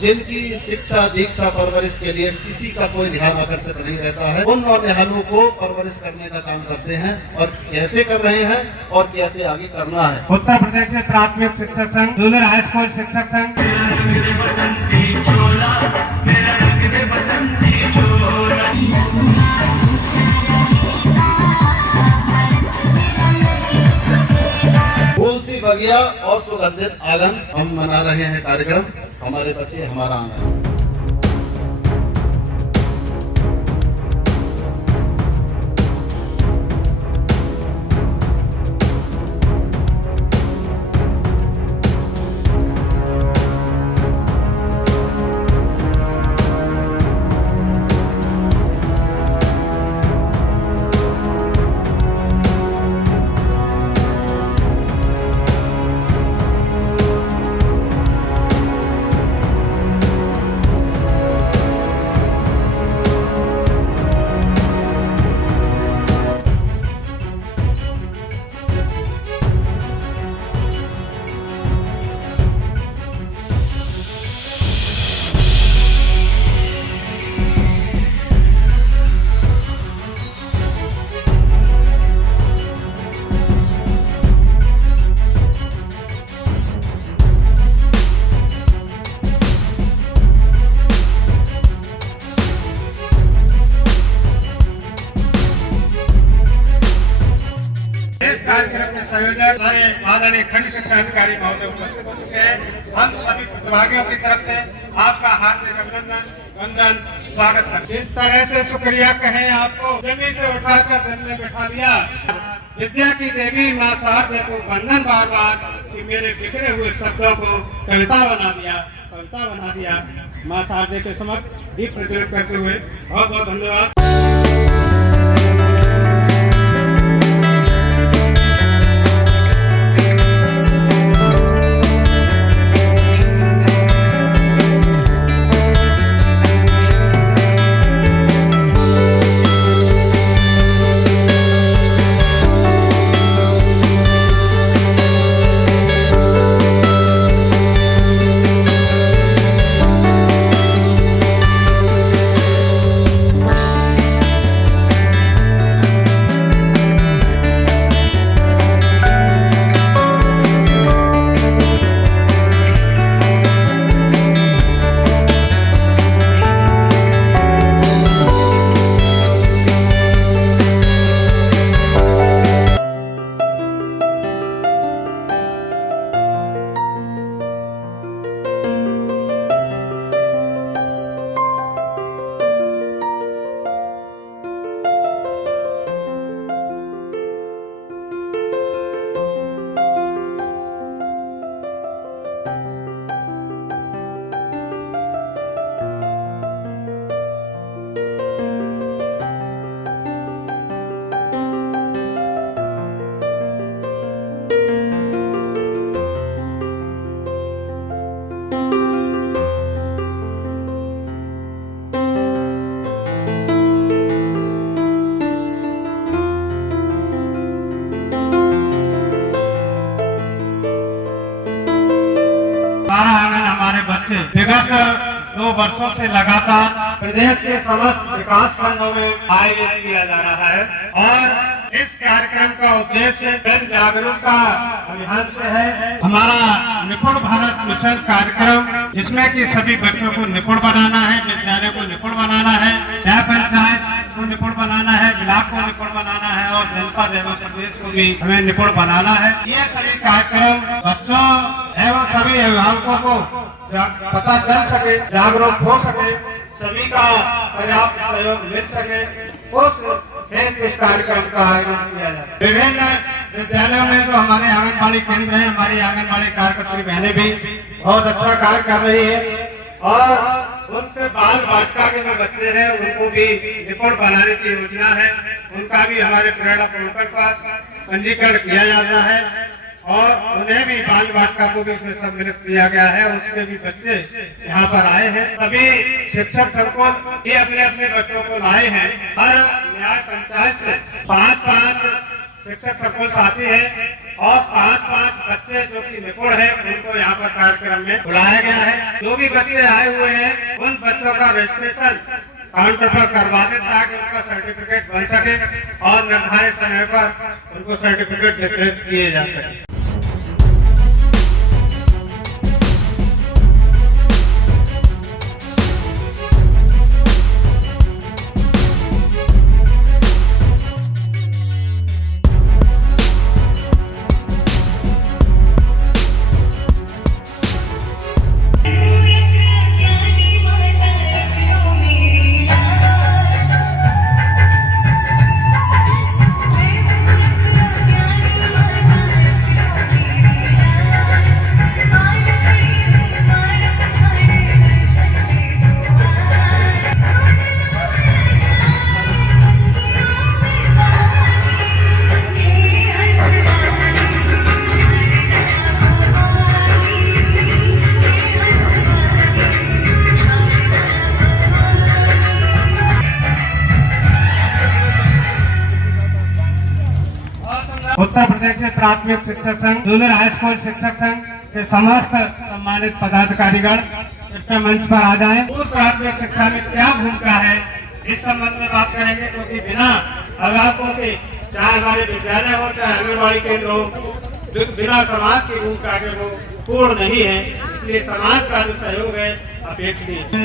जिनकी शिक्षा दीक्षा परवरिश के लिए किसी का कोई ध्यान आकर्षित नहीं रहता है, उन नौनिहालों को परवरिश करने का काम करते हैं और कैसे कर रहे हैं और कैसे आगे करना है। उत्तर प्रदेश से प्राथमिक शिक्षक संघ, जूनियर हाई स्कूल शिक्षक संघ, फूल सी बगिया और सुगंधित आंगन हम मना रहे हैं कार्यक्रम हमारे बच्चे हमारा आंगन। कार्यक्रम के संयोजक हमारे आदरणीय खंड शिक्षा अधिकारी महोदय उपस्थित हो चुके हैं। हम सभी प्रतिभागियों की तरफ से आपका हार्दिक अभिनंदन, वंदन, स्वागत करते हैं। इस तरह से शुक्रिया कहें आपको, जमीन से उठाकर दिल में बैठा दिया। विद्या की देवी माँ शारदा को वंदन बार बार कि मेरे बिखरे हुए शब्दों को कविता बना दिया। माँ शारदा के समक्ष दीप प्रज्वलित करते हुए बहुत बहुत धन्यवाद। हमारा आंगन हमारे बच्चे विगत 2 वर्षों से लगातार प्रदेश के समस्त विकास खंडों में आयोजित किया जा रहा है और इस कार्यक्रम का उद्देश्य जन जागरूकता अभियान से है। हमारा निपुण भारत मिशन कार्यक्रम, जिसमें कि सभी बच्चों को निपुण बनाना है, विद्यालय को निपुण बनाना है, न्याय पंचायत को निपुण बनाना है, ब्लॉक को निपुण बनाना है और जनपद एवं प्रदेश को भी हमें निपुण बनाना है। ये सभी कार्यक्रम बच्चों एवं सभी अभिभावकों को पता चल सके, जागरूक हो सके, सभी का पर्याप्त सहयोग मिल सके, उस हेतु इस कार्यक्रम का आयोजन किया जाता है। विभिन्न विद्यालयों में जो हमारे आंगनबाड़ी केंद्र हैं, हमारी आंगनबाड़ी कार्यकर्त्री बहनें भी बहुत अच्छा कार्य कर रही है और उनसे बाल बालिका के जो बच्चे हैं उनको भी निपुण बनाने की योजना है। उनका भी हमारे प्रेरणा पोर्टल पर पंजीकरण किया जाता है और उन्हें भी बाल बालिका को भी इसमें सम्मिलित किया गया है। उसके भी बच्चे यहाँ पर आए हैं। सभी शिक्षक संकुल ये अपने अपने बच्चों को लाए हैं। हर न्याय पंचायत से 5-5 शिक्षक संकुल साथी हैं और 5 बच्चे जो कि निपुण है उनको यहाँ पर कार्यक्रम में बुलाया गया है। जो भी बच्चे आए हुए हैं उन बच्चों का रजिस्ट्रेशन काउंटर पर करवा दें ताकि उनका सर्टिफिकेट बन सके और निर्धारित समय पर उनको सर्टिफिकेट वितरित किए जा सके। उत्तर प्रदेश से प्राथमिक शिक्षक संघ, जूनियर हाई स्कूल शिक्षक संघ के समस्त सम्मानित पदाधिकारीगण कृपया मंच पर आ जाएं। पूर्व प्राथमिक शिक्षा में क्या भूमिका है इस संबंध में बात करेंगे, क्योंकि बिना अभिभावकों के चाहे हमारे विद्यालय हो चाहे आंगनबाड़ी केंद्र हो, बिना समाज की भूमिका के वो पूर्ण नहीं है। इसलिए समाज का जो सहयोग है अपेक्षित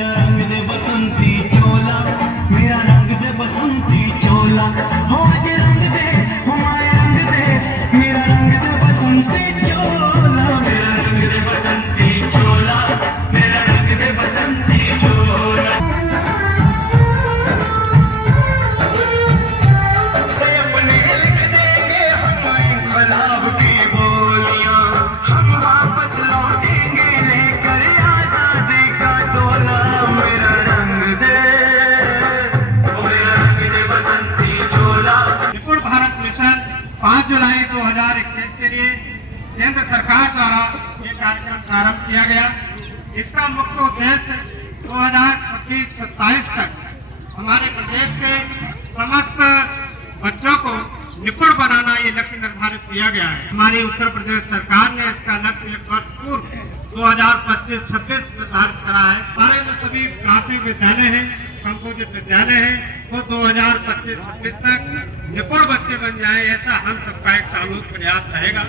जुलाई 2021 के लिए केंद्र सरकार द्वारा ये कार्यक्रम प्रारंभ किया गया। इसका मुख्य उद्देश्य 2026-27 तक हमारे प्रदेश के समस्त बच्चों को निपुण बनाना ये लक्ष्य निर्धारित किया गया है। हमारी उत्तर प्रदेश सरकार ने इसका लक्ष्य 1 वर्ष पूर्व 2025-26 निर्धारित करा है। हमारे जो सभी प्राथमिक विद्यालय हैं, कंपोजिट विद्यालय है, वो 2025-26 तक निपुण बच्चे बन जाए, ऐसा हम सबका एक सामूहिक प्रयास रहेगा।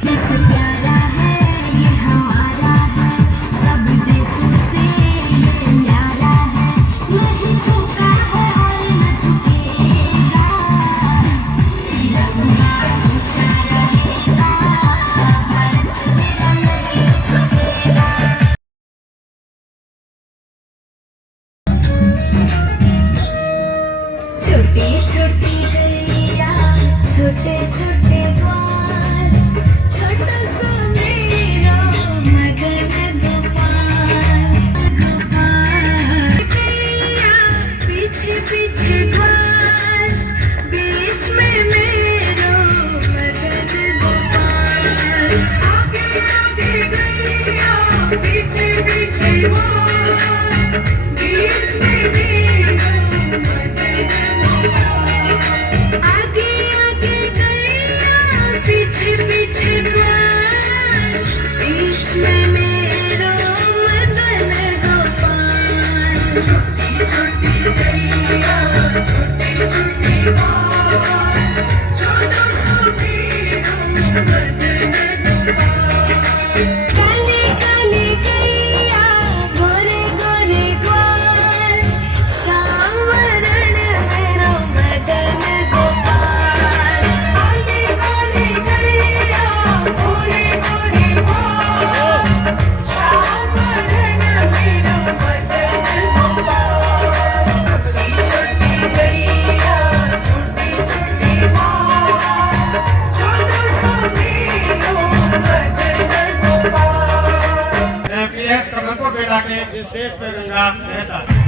इस देश में गंगा रहता है।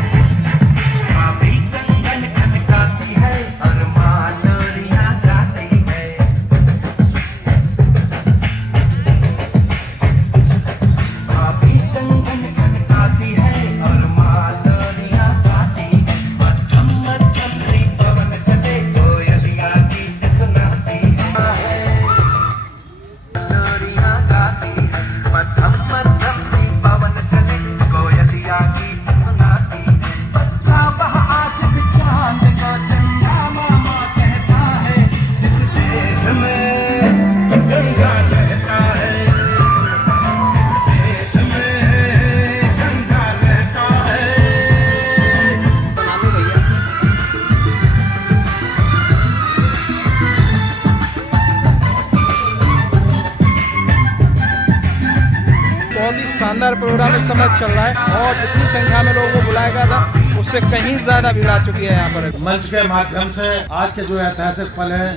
शानदार प्रोग्राम इस समय चल रहा है और जितनी संख्या में लोगों को बुलाया गया था उससे कहीं ज्यादा भीड़ आ चुकी है यहाँ पर। मंच के माध्यम से आज के जो ऐतिहासिक पल है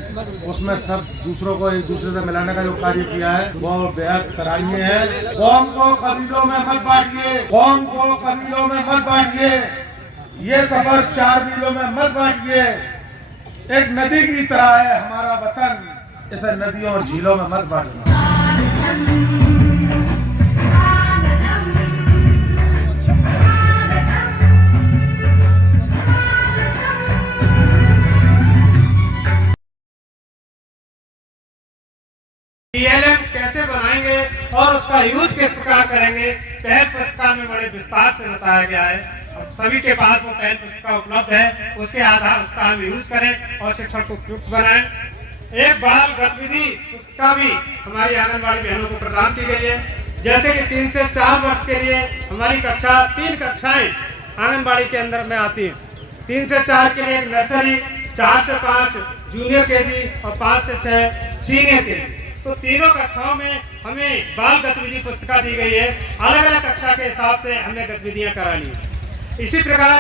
उसमें सब दूसरों को एक दूसरे से मिलाने का जो कार्य किया है वो बेहद सराहनीय है। कौम को कबीलों में मत बांटिए, कौम को कबीलों में मत बांटिए, ये सफर 4 मीलों में मत बांटिए। एक नदी की तरह है हमारा वतन, इसे नदियों और झीलों में मत बांटना। TLM कैसे बनाएंगे और उसका यूज किस प्रकार करेंगे, पहल पुस्तिका में बड़े विस्तार से बताया गया है। अब सभी के पास वो पहल पुस्तिका उपलब्ध है, उसके आधार उसका हम यूज करें और शिक्षण को उपयुक्त बनाएं। एक बाल गतिविधि पुस्तिका भी हमारी आंगनबाड़ी बहनों को प्रदान की गई है, जैसे कि 3 से 4 वर्ष के लिए हमारी 3 कक्षाएं आंगनबाड़ी के अंदर में आती हैं। 3 से 4 के लिए नर्सरी, 4 से 5 जूनियर केजी और 5 से 6 सीनियर केजी। तो तीनों कक्षाओं में हमें बाल गतिविधि पुस्तिका दी गई है, अलग अलग कक्षा के हिसाब से हमें गतिविधियां करानी है। इसी प्रकार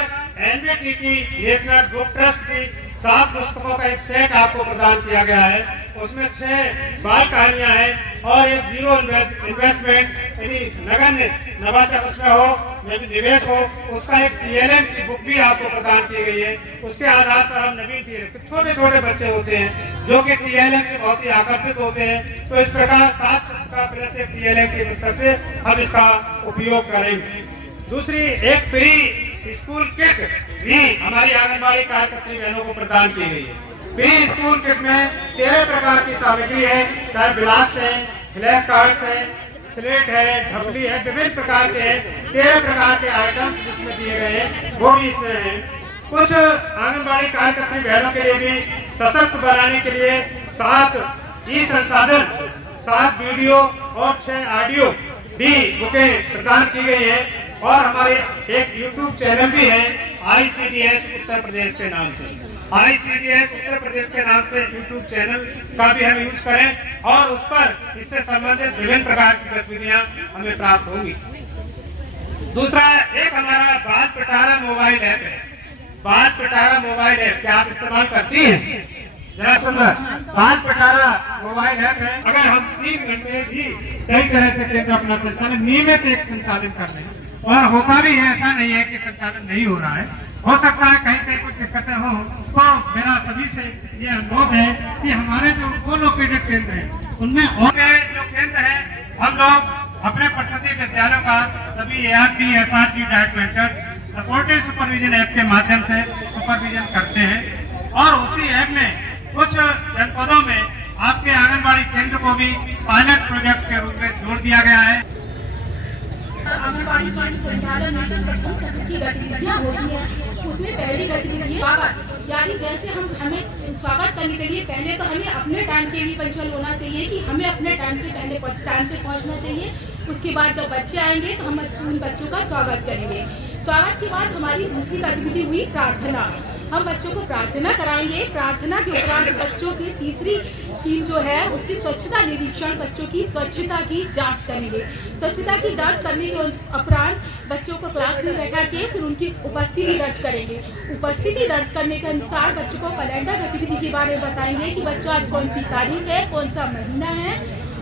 NBT की नेशनल बुक ट्रस्ट की 7 पुस्तकों का एक सेट आपको प्रदान किया गया है। उसमें 6 बाल कहानियां हैं और एक जीरो इन्वेस्टमेंट यानी नगण्य नवाचार उसमें हो, निवेश हो, उसका एक TLM की बुक भी आपको प्रदान की गई है। उसके आधार पर हम नवीन TLM छोटे छोटे बच्चे होते हैं जो कि TLM से बहुत ही आकर्षित होते हैं। तो इस प्रकार 7 पुस्तक प्लस एक TLM की पुस्तक से हम इसका उपयोग करेंगे। दूसरी एक प्री स्कूल किट भी हमारी आंगनबाड़ी कार्यकर्त्री बहनों को प्रदान की गई है। प्री स्कूल किट में 13 प्रकार की सामग्री है, चाहे ब्लॉक्स है, फ्लैश कार्ड्स है, स्लेट है, ढपली है, विभिन्न प्रकार के 13 प्रकार के आइटम जिसमें दिए गए हैं वो भी इसमें है। कुछ आंगनबाड़ी कार्यकर्त्री बहनों के लिए भी सशक्त बनाने के लिए 7 ई संसाधन, 7 वीडियो और 6 ऑडियो भी बुकें प्रदान की गई है। और हमारे एक YouTube चैनल भी है ICDS उत्तर प्रदेश के नाम से। ICDS उत्तर प्रदेश के नाम से YouTube चैनल का भी हम यूज करें और उस पर इससे संबंधित विभिन्न प्रकार की गतिविधियां हमें प्राप्त होंगी। दूसरा एक हमारा बाल पिटारा मोबाइल ऐप है। बाल पिटारा मोबाइल ऐप क्या आप इस्तेमाल करती हैं? जरा सुंदर बाल पिटारा मोबाइल ऐप है। अगर हम 3 घंटे भी सही तरह से केंद्र अपना संचालन नियमित एक संचालन कर दें, और होता भी है, ऐसा नहीं है कि संचालन नहीं हो रहा है, हो सकता है कहीं कहीं कुछ दिक्कतें हो, तो मेरा सभी से ये अनुरोध है कि हमारे जो को-लोकेटेड केंद्र हैं उनमें और जो केंद्र है हम लोग अपने परिषदीय विद्यालयों का सभी ARP, SRG diet mentors supported supervision app के माध्यम से सुपरविजन करते हैं। और उसी ऐप में कुछ जनपदों में आपके आंगनबाड़ी केंद्र को भी पायलट प्रोजेक्ट के रूप में जोड़ दिया गया है। आंगनबाड़ी केंद्र संचालन में जो प्रथम चक्र की गतिविधियां होती हैं उसमें पहली गतिविधि स्वागत, यानी जैसे हमें स्वागत करने के लिए पहले तो हमें अपने टाइम के लिए पंचुअल होना चाहिए कि हमें अपने टाइम से पहले टाइम पे पहुंचना चाहिए। उसके बाद जब बच्चे आएंगे तो हम उन बच्चों का स्वागत करेंगे। स्वागत के बाद हमारी दूसरी गतिविधि हुई प्रार्थना। हम बच्चों को प्रार्थना कराएंगे। प्रार्थना के उपरांत बच्चों की तीसरी थीम जो है उसकी स्वच्छता निरीक्षण, बच्चों की स्वच्छता की जांच करेंगे। स्वच्छता की जांच करने के उपरांत बच्चों को क्लास में बैठा के फिर उनकी उपस्थिति दर्ज करेंगे। उपस्थिति दर्ज करने के अनुसार बच्चों को कैलेंडर गतिविधि के बारे में बताएंगे कि बच्चों आज कौन सी तारीख है, कौन सा महीना है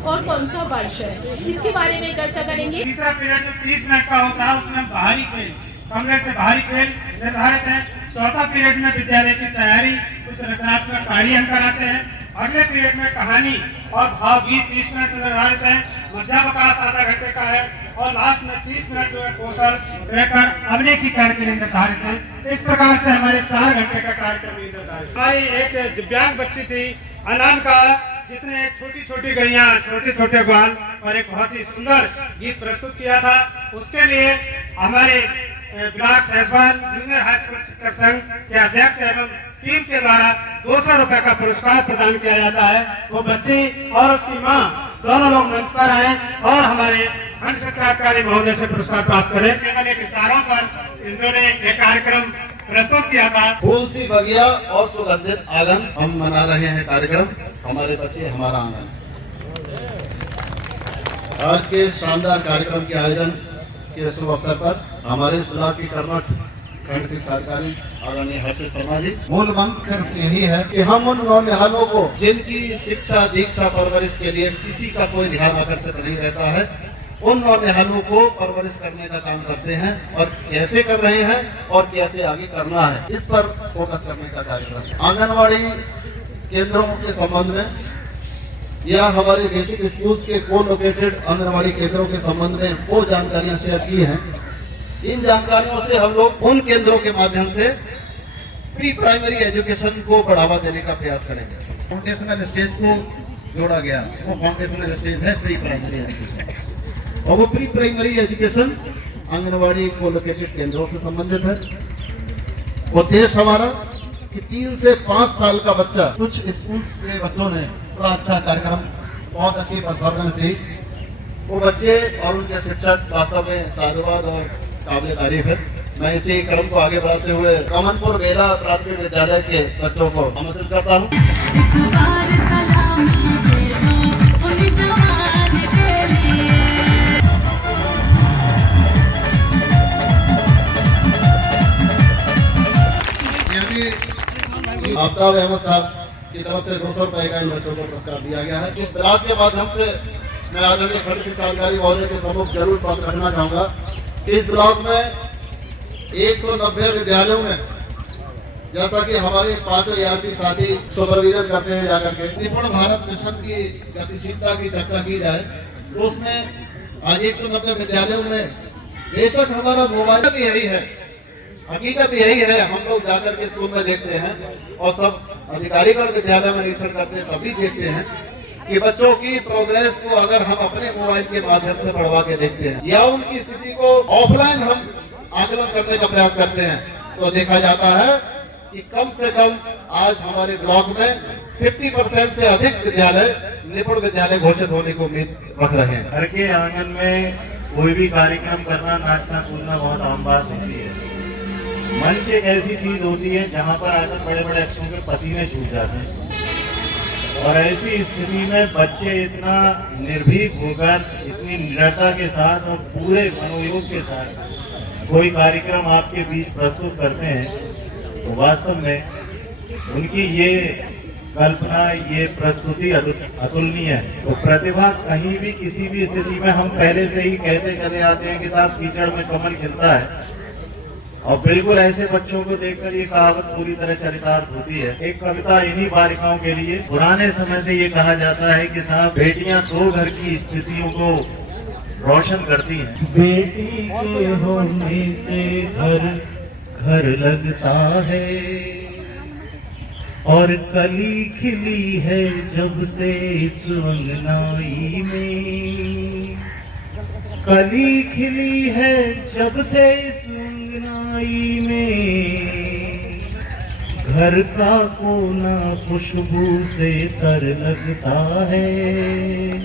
और कौन सा वर्ष है, इसके बारे में चर्चा करेंगे। तीसरा पीरियड जो 30 मिनट का होता है उसमें बाहरी खेल, कमरे से बाहरी खेल निर्धारित है। चौथा पीरियड में विद्यालय की तैयारी, कुछ रचनात्मक कार्य हम कराते हैं। अगले पीरियड में कहानी और भावगीत 30 मिनट निर्धारित है। मध्यावकाश आधा घंटे का है और लास्ट में 30 मिनट जो है कौशल रहकर अगले की कार्य के लिए निर्धारित है। इस प्रकार से हमारे 4 घंटे का कार्यक्रम निर्धारित। हमारी एक दिव्यांग बच्ची थी अनामिका, जिसने छोटी छोटी गैया, छोटे छोटे ग्वाल और एक बहुत ही सुंदर गीत प्रस्तुत किया था। उसके लिए हमारे ब्लॉक सहसवाल जूनियर हाई स्कूल शिक्षक संघ के अध्यक्ष एवं टीम के द्वारा 200 रुपए का पुरस्कार प्रदान किया जाता है। वो बच्ची और उसकी मां दोनों लोग मंच पर आए और हमारे खंड शिक्षाधिकारी महोदय से पुरस्कार प्राप्त करें। केवल एक इशारों पर इन्होंने एक कार्यक्रम प्रस्तुत किया था। फूल सी बगिया और सुगंधित आंगन हम मना रहे हैं कार्यक्रम, हमारे बच्चे हमारा आंगन। आज के शानदार कार्यक्रम के आयोजन के शुभ अवसर पर हमारे इस ब्लॉक की कर्मठ खंड शिक्षा अधिकारी आदरणीय हर्षित शर्मा जी, मूल मंत्र सिर्फ यही है कि हम उन नौनिहालों को जिनकी शिक्षा दीक्षा परवरिश के लिए किसी का कोई ध्यान आकर्षित नहीं रहता है, उन नौनिहालों को परवरिश करने का काम करते हैं और कैसे कर रहे हैं और कैसे आगे करना है, इस पर फोकस करने का कार्यक्रम। आंगनवाड़ी केंद्रों के संबंध में या हमारे बेसिक स्कूल्स के को लोकेटेड आंगनवाड़ी केंद्रों के संबंध में वो जानकारियां शेयर की हैं। इन जानकारियों से हम लोग उन केंद्रों के माध्यम से प्री प्राइमरी एजुकेशन को बढ़ावा देने का प्रयास करेंगे। फाउंडेशनल स्टेज को जोड़ा गया, वो फाउंडेशनल स्टेज है प्री प्राइमरी एजुकेशन, और वो प्री प्राइमरी एजुकेशन आंगनवाड़ी को लोकेटेड केंद्रों से संबंधित है। उद्देश्य हमारा कि 3 से 5 साल का बच्चा, कुछ स्कूल के बच्चों ने बड़ा अच्छा कार्यक्रम, बहुत अच्छी परफॉर्मेंस दी, वो बच्चे और उनके शिक्षक वास्तव में साधुवाद और काबिल तारीफ है। मैं इसी क्रम को आगे बढ़ाते हुए कमनपुर बेला प्राथमिक विद्यालय के बच्चों को आमंत्रित करता हूँ। आफ्ताब अहमद साहब की तरफ से 200 रुपए का इन बच्चों को पुरस्कार दिया गया है। इस ब्लॉक के माध्यम से मैं आदरणीय खंड शिक्षा अधिकारी महोदय के सम्मुख जरूर बात रखना चाहूंगा। इस ब्लॉक में 190 विद्यालयों में, जैसा कि हमारे 5 ERP साथी सुपरविजन करते हैं जाकर के, निपुण भारत मिशन की गतिशीलता की चर्चा की जाए तो उसमें आज 190 विद्यालयों में बेशक हमारा मोबाइल यही है, हकीकत यही है। हम लोग जाकर के स्कूल में देखते हैं और सब अधिकारीगण विद्यालय में निरीक्षण करते हैं, तभी देखते हैं कि बच्चों की प्रोग्रेस को अगर हम अपने मोबाइल के माध्यम से बढ़वा के देखते हैं या उनकी स्थिति को ऑफलाइन हम आकलन करने का प्रयास करते हैं, तो देखा जाता है कि कम से कम आज हमारे ब्लॉक में 50% से अधिक विद्यालय निपुण विद्यालय घोषित होने को उम्मीद रख रहे हैं। घर के आंगन में कोई भी कार्यक्रम करना, नाचना कूदना बहुत आम बात होती है। मंच एक ऐसी चीज होती है जहाँ पर आकर बड़े बड़े अक्षरों के पसीने छूट जाते हैं, और ऐसी स्थिति में बच्चे इतना निर्भीक होकर, इतनी निडरता के साथ और पूरे मनोयोग के साथ कोई कार्यक्रम आपके बीच प्रस्तुत करते हैं, तो वास्तव में उनकी ये कल्पना, ये प्रस्तुति अतुलनीय है। तो प्रतिभा कहीं भी किसी भी स्थिति में, हम पहले से ही कहते चले आते हैं कि साहब कीचड़ में कमल खिलता है, और बिल्कुल ऐसे बच्चों को देखकर ये कहावत पूरी तरह चरितार्थ होती है। एक कविता इन्हीं बालिकाओं के लिए, पुराने समय से ये कहा जाता है कि साहब बेटियां 2 घर की स्थितियों को रोशन करती हैं। बेटी के होने से घर घर लगता है, और कली खिली है जब से इस अंगनाई में, कली खिली है जब से इस अंगनाई में, घर का कोना खुशबू से तर लगता है।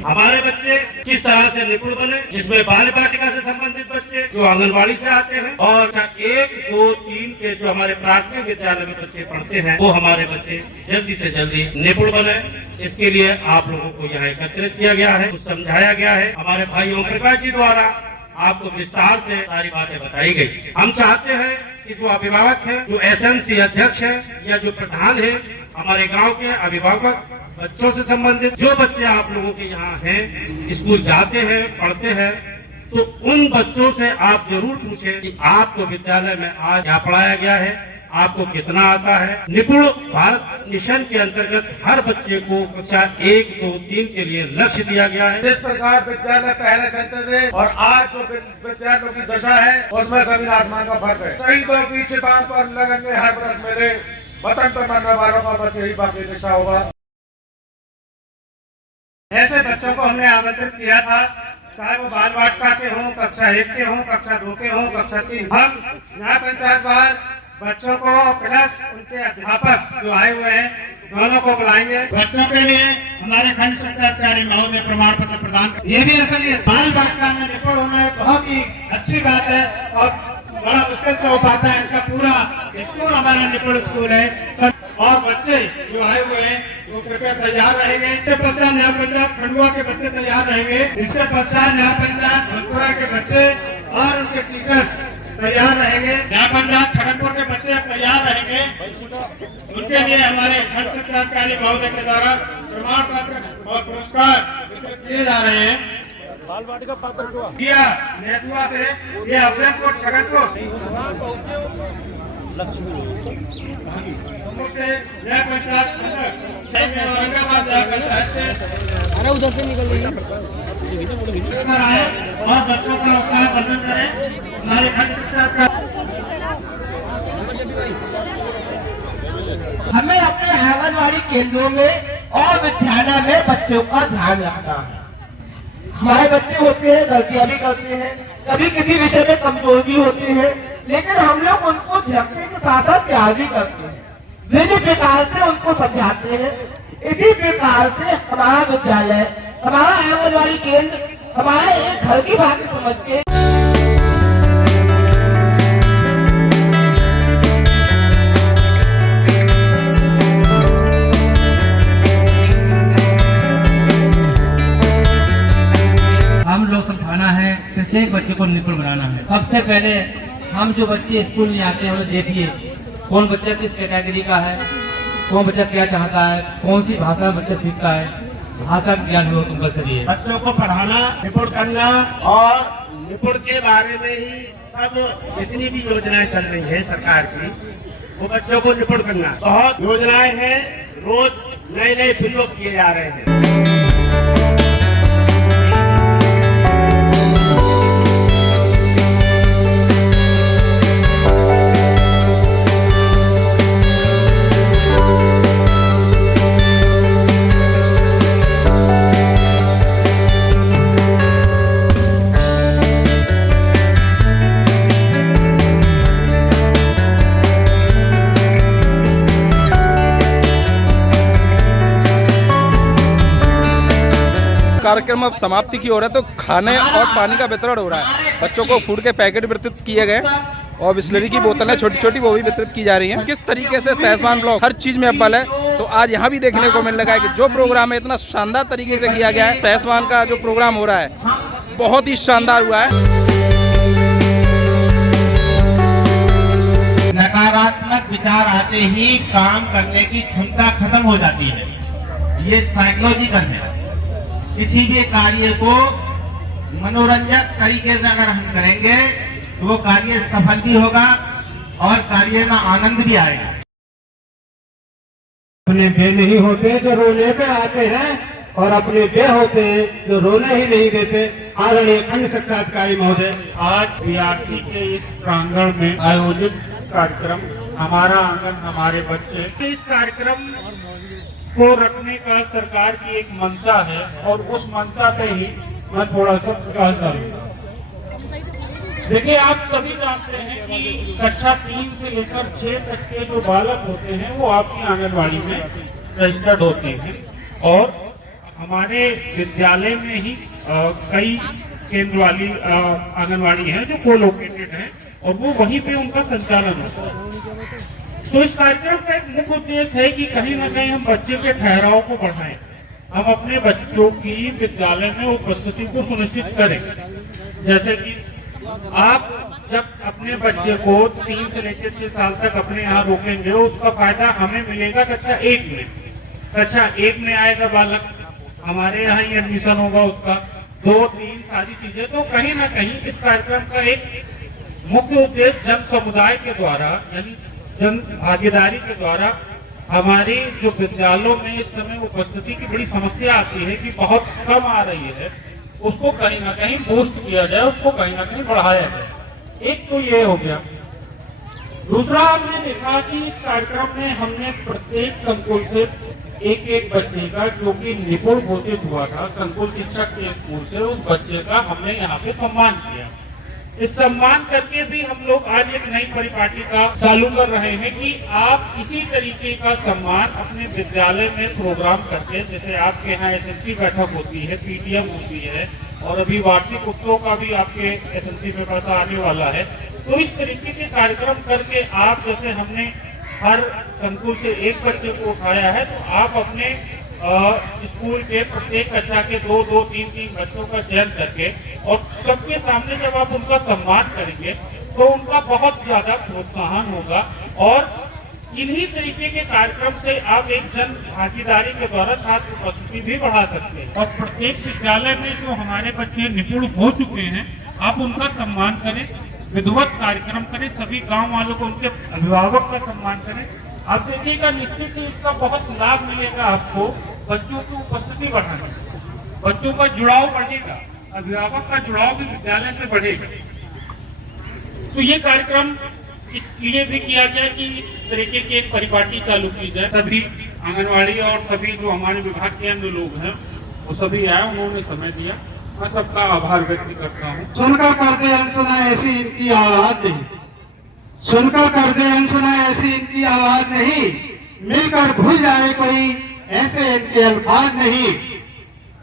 हमारे बच्चे किस तरह से निपुण बने, जिसमें बाल बाटिका से संबंधित बच्चे जो आंगनबाड़ी से आते हैं, और 1, 2, 3 के जो हमारे प्राथमिक विद्यालय में बच्चे पढ़ते हैं, वो हमारे बच्चे जल्दी से जल्दी निपुण बने। इसके लिए आप लोगों को यहाँ एकत्रित किया गया है, कुछ समझाया गया है। हमारे भाई ओम प्रकाश जी द्वारा आपको विस्तार से सारी बातें बताई गई। हम चाहते हैं कि जो अभिभावक है, जो SMC अध्यक्ष है या जो प्रधान है, हमारे गांव के अभिभावक, बच्चों से संबंधित जो बच्चे आप लोगों के यहाँ हैं, स्कूल जाते हैं, पढ़ते हैं, तो उन बच्चों से आप जरूर पूछें कि आपको विद्यालय में आज क्या पढ़ाया गया है, आपको कितना आता है। निपुण भारत मिशन के अंतर्गत हर बच्चे को कक्षा 1, 2, 3 के लिए लक्ष्य दिया गया है। जिस प्रकार विद्यालय पहले चलते थे और आज जो विद्यालयों की दशा है, उसमें जमीन आसमान का फर्क है। शहीदों की चिताओं पर लगेंगे हर बरस मेरे, वतन पर मरने वालों का बस यही बाकी दिशा होगा। ऐसे बच्चों को हमने आमंत्रित किया था, चाहे वो बाल वाटिका के हों, कक्षा 1 के हों, कक्षा 2 के हों, कक्षा 3। हम यहाँ पंचायत बार बच्चों को प्लस उनके अध्यापक जो आए हुए हैं, दोनों को बुलाएंगे। बच्चों के लिए हमारे खंड शिक्षा अधिकारी महोदय प्रमाण पत्र प्रदान कर, ये भी असलियत बाल बालिका में निपुण होना बहुत ही अच्छी बात है, और बड़ा मुश्किल से हो पाता है। इनका पूरा स्कूल हमारा निपुण स्कूल है, और बच्चे जो आए हुए हैं वो कृपया तैयार रहेंगे। इसके पश्चात न्याय पंचायत खंडुआ के बच्चे तैयार रहेंगे। इसके पश्चात न्याय पंचायत भंतुरा के बच्चे और उनके टीचर्स तैयार रहेंगे। जहाँ पंचायत छगनपुर के बच्चे तैयार रहेंगे, उनके लिए हमारे खंड शिक्षा अधिकारी महोदय के द्वारा प्रमाण पत्र और पुरस्कार वितरित किए जा रहे हैं। नेतुआ से ये अफजलपुर छगनपुर से जय पंचायत औरंगाबाद जय पंचायत उधर से निकल रही आए और बच्चों का उत्साह वर्धन करें। हमारे खंड शिक्षा का हमें अपने आंगनबाड़ी केंद्रों में और विद्यालय में बच्चों का ध्यान रखना है। हमारे बच्चे होते हैं, गलतियां भी करते हैं, कभी किसी विषय में कमजोर भी होते हैं, लेकिन हम लोग उनको झिड़कने के साथ साथ प्यार भी करते हैं, विधि प्रकार से उनको समझाते हैं। इसी प्रकार से हमारा विद्यालय, हमारा आंगनबाड़ी केंद्र हमारे एक घर की बात समझ के हम लोग समझाना है, प्रत्येक बच्चे को निपुण बनाना है। सबसे पहले हम जो बच्चे स्कूल में आते हैं, देखिए कौन बच्चा किस कैटेगरी का है, कौन बच्चा क्या चाहता है, कौन सी भाषा में बच्चा सीखता है, भाषा का ज्ञान हो कंपलसरी है। बच्चों को पढ़ाना, निपुण करना और निपुण के बारे में ही सब जितनी भी योजनाएं चल रही है सरकार की, वो बच्चों को निपुण करना। बहुत योजनाएं हैं, रोज नए नए प्रयोग किए जा रहे हैं। कार्यक्रम अब समाप्ति की ओर है, तो खाने और पानी का वितरण हो रहा है। बच्चों को फूड के पैकेट वितरित किए गए और बिस्लरी की बोतलें छोटी छोटी वो भी वितरित की जा रही हैं। किस तरीके से सहसवान ब्लॉक हर चीज में अव्वल है, तो आज यहाँ भी देखने को मिल रहा है कि जो प्रोग्राम है इतना शानदार तरीके से किया गया है। सहसवान का जो प्रोग्राम हो रहा है बहुत ही शानदार हुआ है। नकारात्मक विचार आते ही काम करने की क्षमता खत्म हो जाती है। ये साइकोलॉजिकल है। किसी भी कार्य को मनोरंजक तरीके से अगर हम करेंगे तो वो कार्य सफल भी होगा और कार्य में आनंद भी आएगा। अपने बे नहीं होते जो रोने पे आते हैं और अपने बे होते हैं जो रोने ही नहीं देते। आदरणीय खंड शिक्षा अधिकारी महोदय, आज बीआरसी के इस प्रांगण में आयोजित कार्यक्रम हमारा आंगन हमारे बच्चे, इस कार्यक्रम को रखने का सरकार की एक मंशा है और उस मंशा पे ही मैं थोड़ा सा प्रकाश डालूंगा। देखिए, आप सभी जानते हैं कि कक्षा 3 से लेकर 6 तक के जो बालक होते हैं वो आपकी आंगनबाड़ी में रजिस्टर्ड होते हैं और हमारे विद्यालय में ही कई केंद्र वाली आंगनबाड़ी हैं जो को-लोकेटेड हैं और वो वहीं पे उनका संचालन होता है। तो इस कार्यक्रम का एक मुख्य उद्देश्य है कि कहीं न कहीं हम बच्चे के ठहराव को बढ़ाएं, हम अपने बच्चों की विद्यालय में उपस्थिति को सुनिश्चित करें। जैसे कि आप जब अपने बच्चे को 3 से लेकर 6 साल तक अपने यहाँ रोकेंगे, उसका फायदा हमें मिलेगा कक्षा 1 में। कक्षा 1 में आएगा बालक, हमारे यहाँ ही एडमिशन होगा उसका, 2-3 सारी चीजें। तो कहीं ना कहीं इस कार्यक्रम का एक मुख्य उद्देश्य जन समुदाय के द्वारा यानी जन भागीदारी के द्वारा हमारे जो विद्यालयों में इस समय उपस्थिति की बड़ी समस्या आती है कि बहुत कम आ रही है, उसको कहीं ना कहीं बूस्ट किया जाए, उसको कहीं ना कहीं बढ़ाया जाए। एक तो ये हो गया। दूसरा, हमने देखा कि इस कार्यक्रम में हमने प्रत्येक संकुल से एक बच्चे का जो कि निपुण घोषित हुआ था संकुल शिक्षक के स्कूल से, उस बच्चे का हमने यहाँ पे सम्मान किया। इस सम्मान करके भी हम लोग आज एक नई परिपाटी का चालू कर रहे हैं कि आप इसी तरीके का सम्मान अपने विद्यालय में प्रोग्राम करके, जैसे आपके यहाँ एसएससी बैठक होती है, पीटीएम होती है और अभी वार्षिक उत्सव का भी आपके एसएससी में पैसा आने वाला है, तो इस तरीके के कार्यक्रम करके आप, जैसे हमने हर संकुल से एक बच्चे को उठाया है, तो आप अपने स्कूल के प्रत्येक कक्षा के 2-2, 3-3 बच्चों का चयन करके और सबके सामने जब आप उनका सम्मान करेंगे तो उनका बहुत ज्यादा प्रोत्साहन होगा और इन्हीं तरीके के कार्यक्रम से आप एक जन भागीदारी के द्वारा छात्र उपस्थिति भी बढ़ा सकते हैं। और प्रत्येक विद्यालय में जो हमारे बच्चे निपुण हो चुके हैं आप उनका सम्मान करें, विधिवत कार्यक्रम करें, सभी गांव वालों को उनके अभिभावक का सम्मान करें। आप देखिएगा निश्चित ही इसका बहुत लाभ मिलेगा आपको, बच्चों की उपस्थिति बढ़ाने, बच्चों का जुड़ाव बढ़ेगा, अभिभावक का जुड़ाव भी विद्यालय से बढ़ेगा। तो ये कार्यक्रम इसलिए भी किया गया कि इस तरीके की एक परिपाटी चालू की जाए। सभी आंगनवाड़ी और सभी जो हमारे विभाग के अन्य लोग हैं वो सभी आए, उन्होंने समय दिया, मैं सबका आभार व्यक्त करता हूँ। सुनकर कर दे अनसुना ऐसी इनकी आवाज नहीं, सुनकर कर दे अनसुना ऐसी इनकी आवाज नहीं, मिलकर भूल जाए कोई ऐसे इनके अल्फाज नहीं,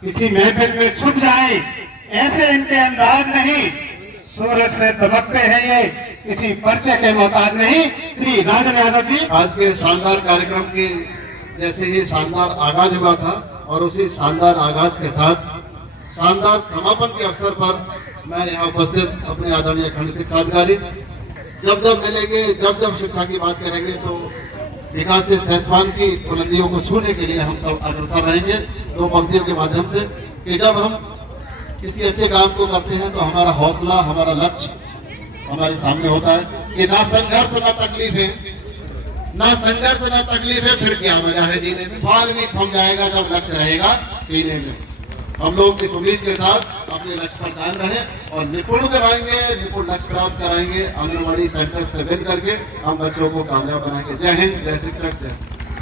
किसी महफिल में छुप जाए ऐसे इनके अंदाज नहीं, सूरज से दमकते हैं ये किसी पर्चे के मोहताज नहीं। श्री राजन यादव जी। आज के शानदार कार्यक्रम की जैसे ये शानदार आगाज हुआ था और उसी शानदार आगाज के साथ शानदार समापन के अवसर पर मैं यहाँ उपस्थित अपने आदरणीय खंड शिक्षा अधिकारी जब जब मिलेंगे, जब जब शिक्षा की बात करेंगे तो विकास से सहसवान की बुलंदियों को छूने के लिए हम सब अग्रसर रहेंगे। दो पंक्तियों के माध्यम से कि जब हम किसी अच्छे काम को करते हैं तो हमारा हौसला, हमारा लक्ष्य हमारे सामने होता है कि ना संघर्ष ना तकलीफ है, ना संघर्ष ना तकलीफ है, फिर क्या मजा है जीने में। फल भी थम जाएगा जब लक्ष्य रहेगा सीने में। हम लोग इस उम्मीद के साथ अपने लक्ष्य पर कायम रहे और निपुण कराएंगे, निपुण लक्ष्य प्राप्त कराएंगे। आंगनबाड़ी सेंटर से मिल करके हम बच्चों को कामयाब बनाएंगे। जय हिंद, जय शिक्षक, जय।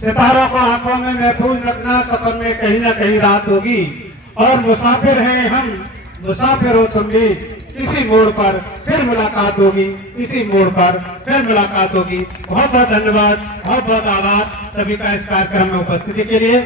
सितारों को आंखों में महफूज रखना, सफर में कहीं ना कहीं रात होगी और मुसाफिर हैं हम, मुसाफिर हो तुम भी, किसी मोड़ पर फिर मुलाकात होगी, किसी मोड़ पर फिर मुलाकात होगी। बहुत बहुत धन्यवाद, बहुत बहुत आभार सभी का इस कार्यक्रम में उपस्थिति के लिए।